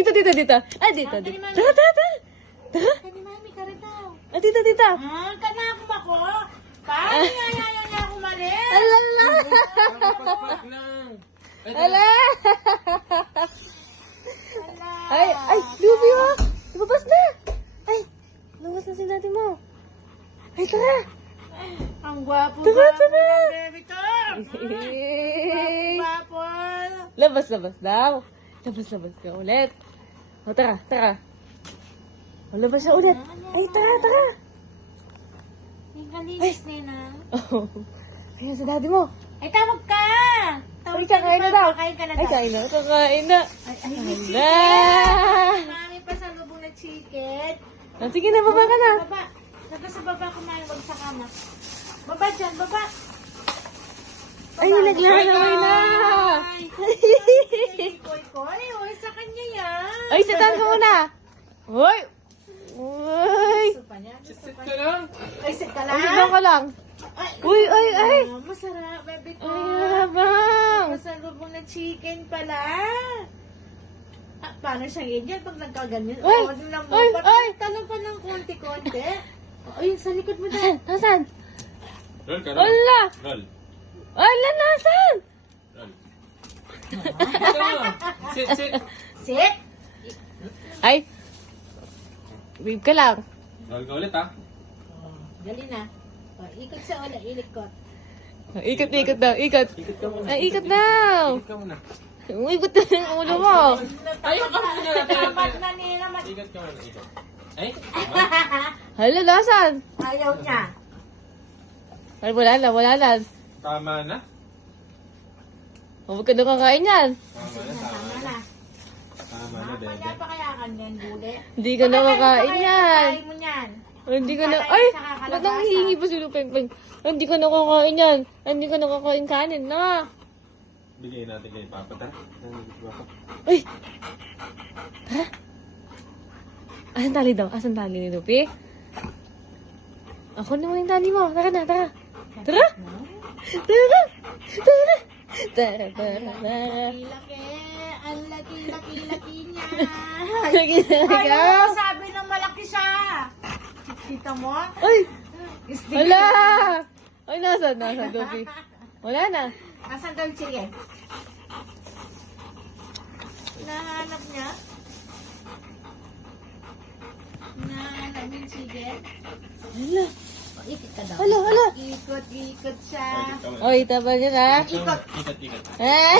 Dito, dito, dito. Ah, dito, dito. Tara, tara, tara. Tara. Kani mami, karita. Ah, dito, dito. Kana ako bako. Paano yaya niya ako mali? Alala. Pakpak lang. Ala. Ala. Ay, Luby, oh. Lumabas na. Ay, lumabas na si daddy mo. Ay, tara. Ang gwapo Tara, gwapo tara. ng baby ko. Eh. Gwapo. Labas, labas daw. Labas, labas ka ulit. O, tara, tara. O, labas siya ulit. Ay, tara, tara. Yung kalinis nina. Oh, ayan si daddy mo. Ay, tawag ka. Ay, kakain na daw. Kain ka na Ay, daw. kain na. Kakain na. Ay, may Ala. chicken. Mami pa sa lubong na chicken. Ah, sige na, baba ka na. Baba. Naka sa baba kumain, wag sa kama. Baba dyan, baba. Ay, naglalaway na. Ay, koy. Uy, sa kanya yan. Ay, sitan ka muna. Hoy. Uy. Gusto pa niya? Gusto Sit pa ka niya? lang. Ay, sit ka Ay, lang. sitan ka lang. Ay, Uy, ay, ay. Masarap, baby ko. Ay, habang. Masalubong na chicken pala. Paano siya ganyan pag nagkaganyan? Ay, Tingnan mo. ay, ay. Tanong pa ng konti-konti. Ay, sa likod mo Nasaan? dyan. Nasaan? Roll ka, roll. Wala. Roll. Wala, nasaan? Roll. Ito. Sit, sit. Sit. Ay. Wave ka lang. Roll ka ulit, ha? Dali na. Ikot sa ula, ilikot. Ikot, ikot daw, ikot. Ikot ka muna. Ay, ikot daw. Ikot ka muna. Ikot na yung ulo mo. Ayaw ka muna. Dapat na nila Ikot ka muna, ikot. Ay? Hala, nasaan? Ayaw niya. Ay, wala na, wala na. Tama na. Huwag ka na kakain yan. Tama na, tama Tama na. na. Tama na, Kaya bebe. pa kaya kanyan, bule. Hindi ka na kakain yan. Kakain mo yan. Hindi ka na, ay, ba't ang hihingi pa si Lupeng? Hindi ka na kakain yan. Hindi ka na kakain kanin na. Bigay natin kay Papa, ta? Nandito Papa. Ay! Ha? Asan tali daw? Asan tali ni Lupi? Ako naman yung tali mo. Tara na, tara. Tara! Tara! Tara! Tara, tara, tara. Laki. Ang laki niya. Lagi na Ay, ikaw. sabi ng malaki siya. Kita mo? Ay! Istig. Wala! Ay, nasan? Nasan, Lupi? Wala na. Nasaan daw yung chicken? Nahanap niya? Nahanap niya yung chicken? Hala. O, ikot ka daw. Hala, hala. Ikot siya. Ikot ka muna. Oy, taba niya na. Ikot. Ikot, ikot. Eh!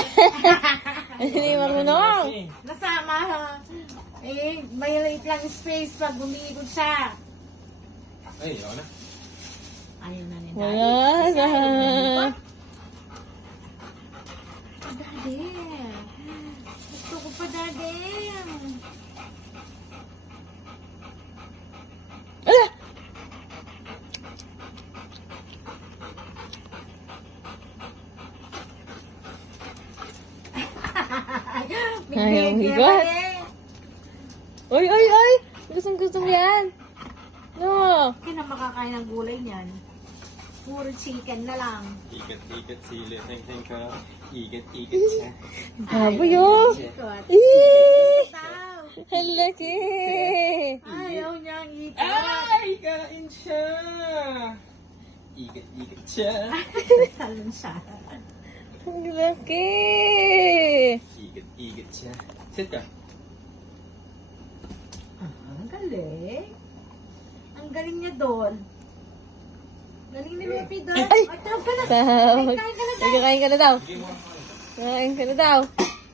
Hindi marunong. Nasama ha. Eh, may liit lang space pag umiikot siya. Ay, ayaw na. Ayaw na ni Wala na. Daddy. Gusto ko pa, Daddy. Ala! Ayaw higot. Oy, oy, oy! Gusto mo yan. No. Hindi na makakain ng gulay niyan. Puro chicken na lang. Ikot, ikot, sili, teng ka. Ikot, ikot siya. Baboy oh. Ikot. Eh! Tao. Ang laki! Ayaw niyang ikot. Ay, kain siya. Ikot, ikot siya. Talon siya. Ang laki! Ikot, ikot siya. Sit ka. Ang galing. Ang galing niya doon. Galing ni Lupi doon. Ay! Ay, tawag ka na. Tawag. Kain ka na Ay, kakain ka na daw. Bigay mo. Kakain ka na daw.